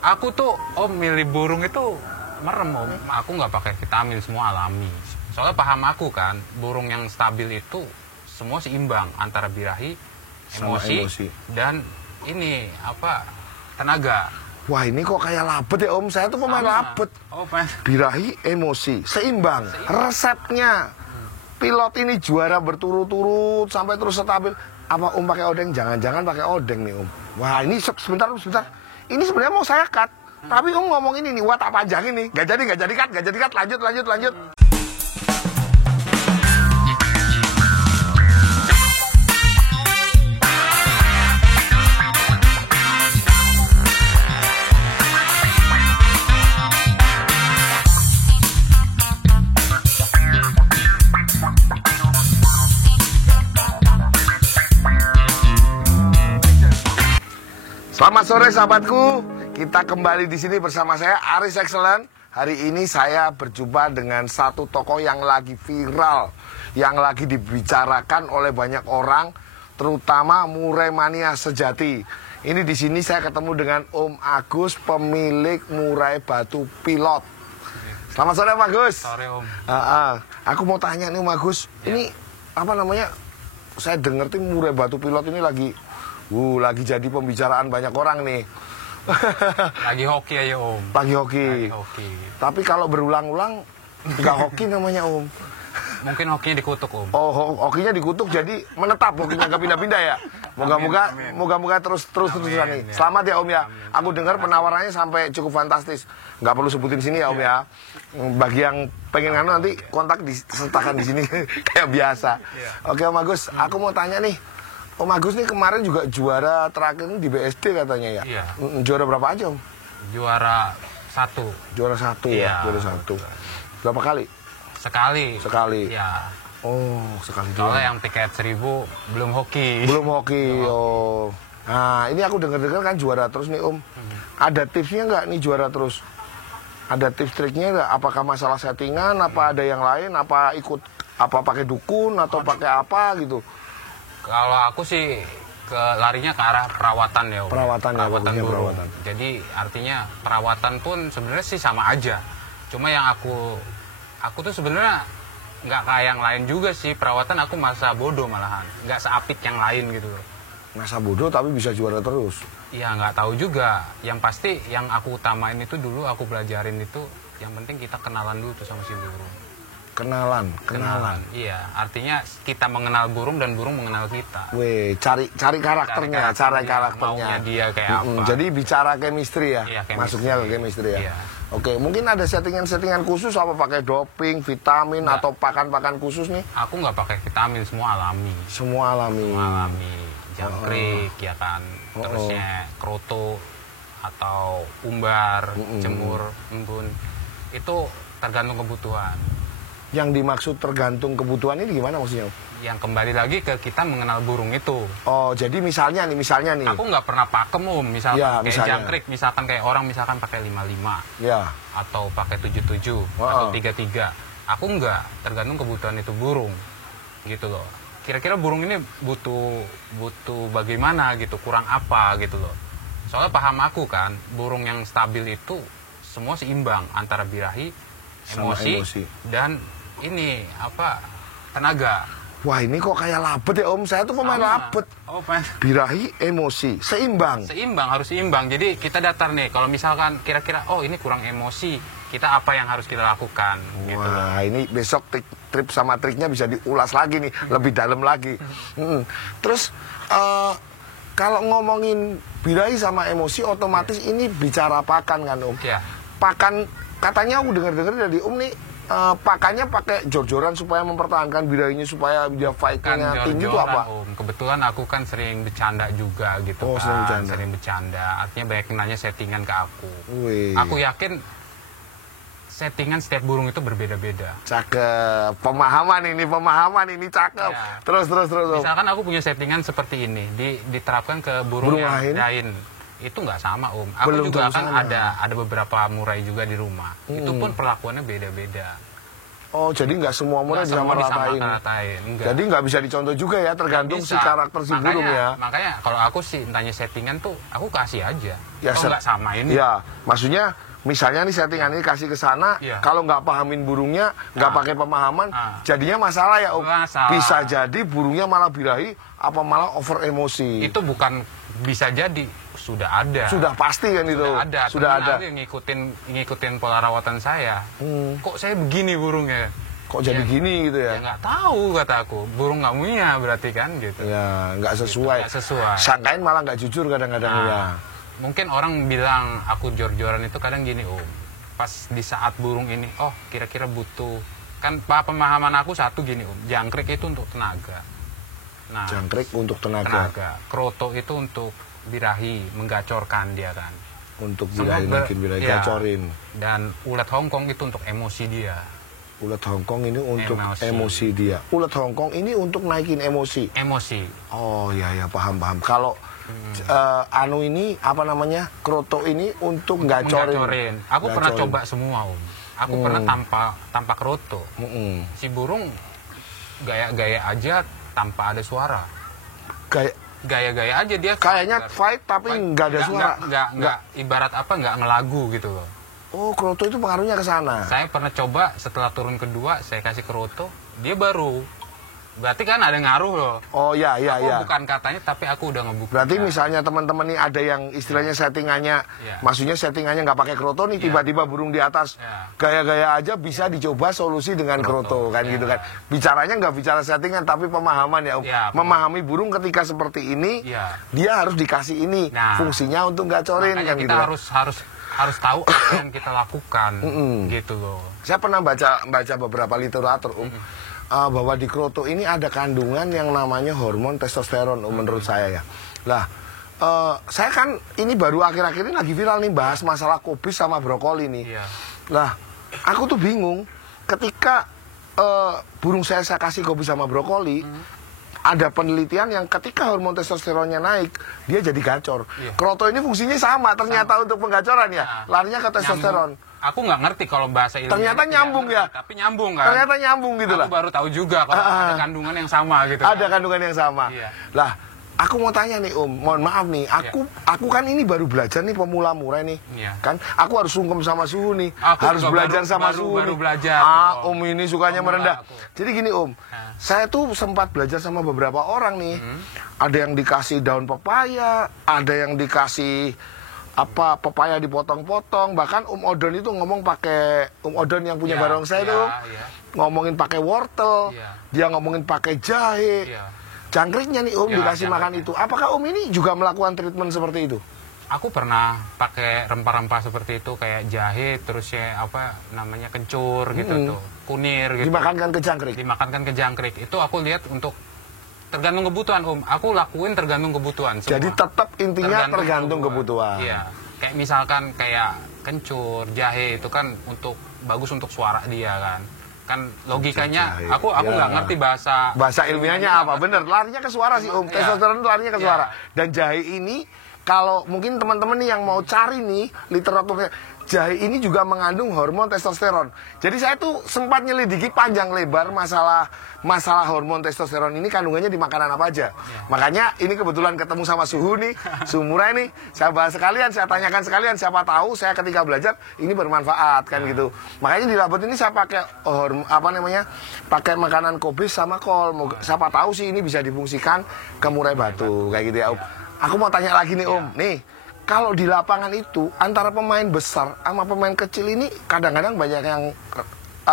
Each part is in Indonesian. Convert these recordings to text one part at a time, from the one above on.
Aku tuh Om milih burung itu merem Om. Aku nggak pakai vitamin, semua alami. Soalnya paham aku kan, burung yang stabil itu semua seimbang antara birahi, emosi. Dan ini apa, tenaga. Wah ini kok kayak labet ya Om, saya tuh pemain labet. Oh, birahi, emosi, seimbang. Resepnya, pilot ini juara berturut-turut sampai terus stabil. Apa Om pakai odeng? Jangan-jangan pakai odeng nih Om. Wah ini sebentar. Ini sebenarnya mau saya cut. Tapi Om ngomong ini nih, wah tak panjangin nih. Gak jadi cut. Lanjut. Selamat sore sahabatku, kita kembali di sini bersama saya Aris Excellent. Hari ini saya berjumpa dengan satu tokoh yang lagi viral, yang lagi dibicarakan oleh banyak orang, terutama murai mania sejati. Ini di sini saya ketemu dengan Om Agus, pemilik murai batu pilot. Selamat sore Om Agus. Sore Om. Aku mau tanya nih Om Agus, ini apa namanya? Saya dengar tuh murai batu pilot ini lagi jadi pembicaraan banyak orang nih. Lagi hoki aja Om. Lagi hoki. Tapi kalau berulang-ulang nggak hoki namanya Om. Mungkin hokinya dikutuk Om. Oh, hokinya dikutuk jadi menetap, hokinya nggak pindah-pindah ya. Moga-moga terus-terusan nih. Selamat ya Om ya. Aku dengar penawarannya sampai cukup fantastis. Nggak perlu sebutin sini ya Om ya. Bagi yang pengen nanti kontak disertakan di sini kayak biasa. Oke Om Agus, aku mau tanya nih. Om Agus nih kemarin juga juara terakhir ini di BSD katanya ya? Iya. Juara berapa aja Om? Juara 1. Juara 1 ya? Juara 1. Berapa kali? Sekali. Iya. Oh, sekali doang. Soalnya yang tiket 1000 belum hoki. Belum hoki, oh. Nah, ini aku dengar-dengar kan juara terus nih Om. Ada tipsnya nggak nih juara terus? Ada tips triknya nggak? Apakah masalah settingan, apa ada yang lain, apa pakai dukun, atau pakai apa gitu? Kalau aku sih larinya ke arah perawatan ya Om. Perawatan burung. Jadi artinya perawatan pun sebenarnya sih sama aja. Cuma yang aku tuh sebenarnya nggak kayak yang lain juga sih. Perawatan aku masa bodoh malahan. Nggak seapik yang lain gitu. Masa bodoh tapi bisa juara terus? Iya nggak tahu juga. Yang pasti yang aku utamain itu dulu aku pelajarin itu. Yang penting kita kenalan dulu tuh sama si burung. Kenalan. Iya, artinya kita mengenal burung dan burung mengenal kita. Weh, cari karakternya, maunya dia kayak apa. Jadi bicara chemistry ya, iya, masuknya ke chemistry ya. Iya. Oke, mungkin ada settingan khusus apa pakai doping, vitamin atau pakan khusus nih? Aku nggak pakai vitamin, semua alami. Semua alami. Jangkrik ya kan, terusnya kroto atau umbar, jemur, embun, itu tergantung kebutuhan. Yang dimaksud tergantung kebutuhan ini gimana maksudnya? Yang kembali lagi ke kita mengenal burung itu. Oh, jadi misalnya nih. Aku nggak pernah pakem Om, misalkan ya, kayak jangkrik, misalkan kayak orang misalkan pakai 55. Ya. Atau pakai 77 atau 33. Aku nggak, tergantung kebutuhan itu burung. Gitu loh. Kira-kira burung ini butuh bagaimana gitu, kurang apa gitu loh. Soalnya paham aku kan, burung yang stabil itu semua seimbang antara birahi, emosi. Dan ini apa, tenaga. Wah ini kok kayak labet ya Om, saya tuh pemain labet. Birahi, emosi, seimbang. Harus seimbang. Jadi kita datar nih, kalau misalkan kira-kira oh ini kurang emosi, kita apa yang harus kita lakukan. Gitu. Wah ini besok trip sama triknya bisa diulas lagi nih, lebih dalam lagi. Terus kalau ngomongin birahi sama emosi, otomatis ini bicara pakan kan Om. Ya. Pakan, katanya aku dengar dari Om nih, pakannya pakai jor-joran supaya mempertahankan birahinya supaya dia fightingnya tinggi itu apa? Kebetulan aku kan sering bercanda juga gitu kan. Sering bercanda. Artinya banyak nanya settingan ke aku. Aku yakin settingan setiap burung itu berbeda-beda. Cakep. Pemahaman ini cakep. Ya. Terus. Misalkan aku punya settingan seperti ini, diterapkan ke burung yang lain. Itu nggak sama Om. Aku juga kan ada beberapa murai juga di rumah. Itu pun perlakuannya beda-beda. Oh, jadi nggak semua murid disamaratain. Enggak. Jadi nggak bisa dicontoh juga ya, tergantung si karakter si burung ya. Makanya kalau aku sih tanya settingan tuh, aku kasih aja. Ya, kalau nggak sama ini. Ya, maksudnya misalnya nih settingan ini kasih ke sana, kalau nggak pahamin burungnya, nggak pakai pemahaman, jadinya masalah ya Om. Masalah. Bisa jadi burungnya malah birahi, apa malah over emosi. Itu bukan bisa jadi, sudah ada. Sudah pasti kan itu. Sudah ada. Yang ngikutin pola rawatan saya. Kok saya begini burungnya? Kok jadi gini gitu ya? Ya nggak tahu kata aku. Burung nggak punya berarti kan gitu. Ya nggak sesuai. Gitu, nggak sesuai. Sangkain malah nggak jujur kadang-kadang ya. Mungkin orang bilang aku jor-joran itu kadang gini Om. Pas di saat burung ini, oh kira-kira butuh. Kan pemahaman aku satu gini Om. Jangkrik itu untuk tenaga. Nah, jangkrik untuk tenaga. Kroto itu untuk birahi, menggacorkan dia kan. Untuk birahi mungkin birahi gacorin. Dan ulat Hongkong itu untuk emosi dia. Ulat Hongkong ini untuk emosi dia. Ulat Hongkong ini untuk naikin emosi. Emosi. Oh ya paham. Kalau anu ini apa namanya? Kroto ini untuk gacorin. Aku pernah coba semua Om. Aku pernah tanpa kroto. Si burung gaya-gaya aja tanpa ada suara. Gaya-gaya aja dia. Kayaknya fight tapi nggak ada suara. Nggak ibarat apa nggak ngelagu gitu loh. Oh, kroto itu pengaruhnya ke sana. Saya pernah coba setelah turun kedua saya kasih kroto, dia baru. Berarti kan ada ngaruh loh. Oh ya. Bukan katanya tapi aku udah ngebuktiin. Berarti misalnya teman-teman nih ada yang istilahnya settingannya, maksudnya settingannya nggak pakai kroto nih, tiba-tiba burung di atas, gaya-gaya aja bisa dicoba solusi dengan kroto kan gitu kan. Bicaranya nggak bicara settingan tapi pemahaman ya Om. Memahami burung ketika seperti ini, dia harus dikasih ini, fungsinya untuk gacorin kan gitu. Kita harus tahu apa yang kita lakukan gitu loh. Saya pernah baca beberapa literatur bahwa di kroto ini ada kandungan yang namanya hormon testosteron menurut saya ya. Lah, saya kan ini baru akhir-akhir ini lagi viral nih bahas masalah kubis sama brokoli nih. Lah, aku tuh bingung ketika burung saya kasih kubis sama brokoli, ada penelitian yang ketika hormon testosteronnya naik, dia jadi gacor. Kroto ini fungsinya sama ternyata untuk penggacoran ya, larinya ke testosteron. Aku nggak ngerti kalau bahasa ilmiah. Ternyata nyambung ya. Tapi nyambung kan. Ternyata nyambung gitu lah. Aku baru tahu juga kalau ada kandungan yang sama gitu. Ada kandungan yang sama. Lah, aku mau tanya nih Om, mohon maaf nih, aku kan ini baru belajar nih pemula murai nih. Kan aku harus sungkem sama suhu nih. Harus belajar sama suhu nih. Belajar. Om ini sukanya merendah. Jadi gini Om, saya tuh sempat belajar sama beberapa orang nih. Ada yang dikasih daun pepaya, ada yang dikasih pepaya dipotong-potong, bahkan Odon itu ngomong pakai Odon yang punya barong saya tuh ngomongin pakai wortel, dia ngomongin pakai jahe. Jangkriknya nih dikasih makan itu. Apakah ini juga melakukan treatment seperti itu? Aku pernah pakai rempah-rempah seperti itu kayak jahe, terus namanya kencur gitu tuh, kunir gitu. Dimakankan ke jangkrik. Dimakankan ke jangkrik. Itu aku lihat untuk tergantung kebutuhan Aku lakuin tergantung kebutuhan semua. Jadi tetap intinya tergantung kebutuhan. Iya. Kayak misalkan kayak kencur, jahe itu kan bagus untuk suara dia kan. Kan logikanya aku nggak ngerti bahasa ilmiahnya apa. Bener, larinya ke suara sih Testosteron itu larinya ke suara. Dan jahe ini kalau mungkin teman-teman nih yang mau cari nih literaturnya, jahe ini juga mengandung hormon testosteron. Jadi saya tuh sempat nyelidiki panjang lebar masalah hormon testosteron ini kandungannya di makanan apa aja. Makanya ini kebetulan ketemu sama Suhu nih, Suhu Murai nih. Saya bahas sekalian, saya tanyakan sekalian, siapa tahu saya ketika belajar ini bermanfaat kan gitu. Makanya di labot ini saya pakai pakai makanan kobis sama kol. Siapa tahu sih ini bisa difungsikan ke murai batu kayak gitu ya Om. Aku mau tanya lagi nih Om, nih kalau di lapangan itu antara pemain besar sama pemain kecil ini kadang-kadang banyak yang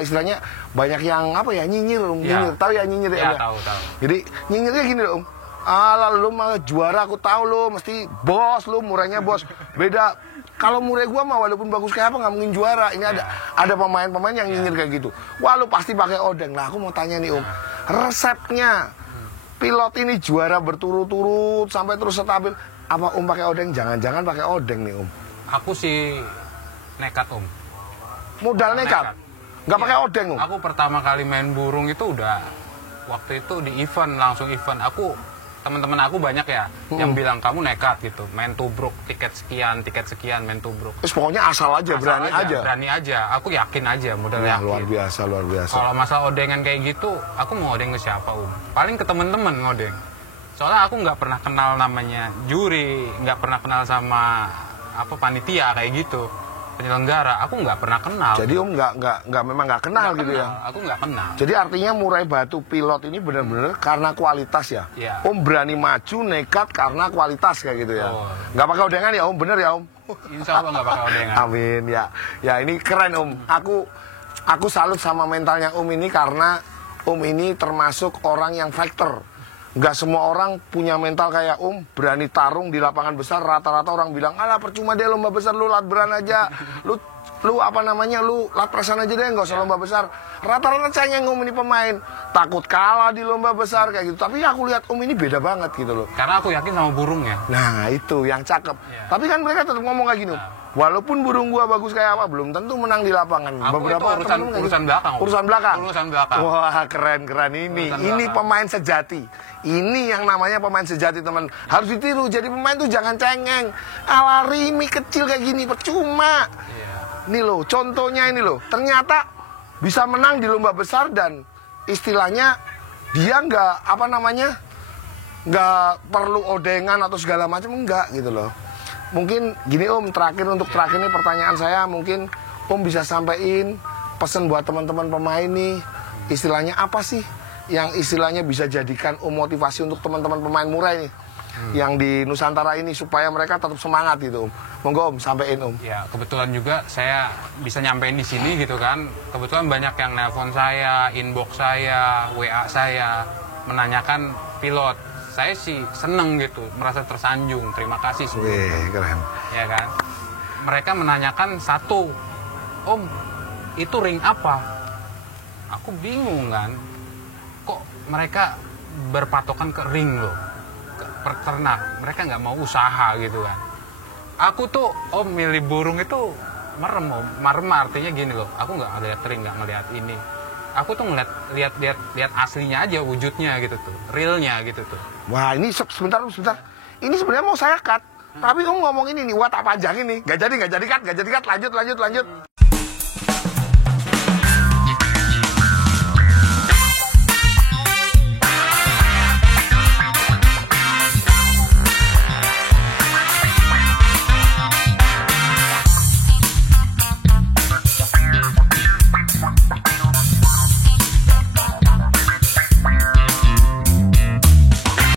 istilahnya banyak yang nyinyir Om. Nyinyir, tahu ya nyinyir ya? Tahu. Jadi nyinyirnya gini Om. Alah lu mah juara aku tahu lu mesti bos lu murainya bos. Beda kalau murai gua mah walaupun bagus kayak apa nggak mungkin juara. Ini ada pemain-pemain yang nyinyir kayak gitu. Wah lu pasti pakai odeng. Nah aku mau tanya nih Om, resepnya pilot ini juara berturut-turut sampai terus stabil. Apa Om pakai odeng? Jangan-jangan pakai odeng nih Om. Aku sih nekat Om. Modal nekat? Nggak pakai odeng Om? Aku pertama kali main burung itu udah waktu itu di event, langsung event. Aku teman-teman aku banyak ya yang bilang kamu nekat gitu, main tubruk tiket sekian main tubruk. Terus pokoknya asal aja, Berani aja. Aku yakin aja, modal yakin. Luar biasa. Kalau masalah odengan kayak gitu, aku mau odeng ke siapa Paling ke temen-temen ngodeng. Soalnya aku nggak pernah kenal namanya juri, nggak pernah kenal sama panitia kayak gitu. Penyelenggara, aku nggak pernah kenal. Jadi memang nggak kenal gitu ya? Aku nggak kenal. Jadi artinya Murai Batu pilot ini benar-benar karena kualitas ya? Iya. Om berani maju nekat karena kualitas kayak gitu ya? Nggak pakai odengan ya Om, bener ya Om? Insya Allah nggak pakai odengan. Amin ya. Ya ini keren Om. Aku salut sama mentalnya Om ini karena Om ini termasuk orang yang fighter. Nggak semua orang punya mental kayak Om, berani tarung di lapangan besar. Rata-rata orang bilang, alah percuma deh lomba besar, lu lat beran aja, lu lat prasan aja deh, nggak usah lomba besar. Rata-rata cengeng Om ini pemain, takut kalah di lomba besar kayak gitu. Tapi aku lihat Om ini beda banget gitu loh. Karena aku yakin sama burungnya. Nah itu yang cakep. Tapi kan mereka tetap ngomong kayak gini, walaupun burung gua bagus kayak apa, belum tentu menang di lapangan. Beberapa urusan belakang. Urusan belakang. Wah, keren ini pemain sejati. Ini yang namanya pemain sejati, teman. Harus ditiru. Jadi pemain tuh jangan cengeng. Ala Rimi kecil kayak gini percuma. Nih loh, contohnya ini loh. Ternyata bisa menang di lomba besar dan istilahnya dia nggak nggak perlu odengan atau segala macam, enggak gitu loh. Mungkin gini Om, terakhir ini pertanyaan saya, mungkin Om bisa sampaikan pesan buat teman-teman pemain nih, istilahnya apa sih yang istilahnya bisa jadikan Om motivasi untuk teman-teman pemain Murai nih yang di Nusantara ini supaya mereka tetap semangat gitu Om. Monggo Om, sampaikan Om. Ya, kebetulan juga saya bisa nyampein di sini gitu kan. Kebetulan banyak yang nelpon saya, inbox saya, WA saya menanyakan pilot. Saya sih seneng gitu, merasa tersanjung, terima kasih sebelumnya. Wih, keren. Ya kan? Mereka menanyakan satu, Om, itu ring apa? Aku bingung kan, kok mereka berpatokan ke ring loh, ke peternak, mereka nggak mau usaha gitu kan. Aku tuh, Om, milih burung itu merem Om, merem artinya gini loh, aku nggak ngeliat ring, nggak ngeliat ini. Aku tuh lihat aslinya aja wujudnya gitu tuh, realnya gitu tuh. Wah ini sebentar. Ini sebenarnya mau saya cut, tapi Om ngomong ini nih, wah tak panjang ini. Gak jadi cut, lanjut.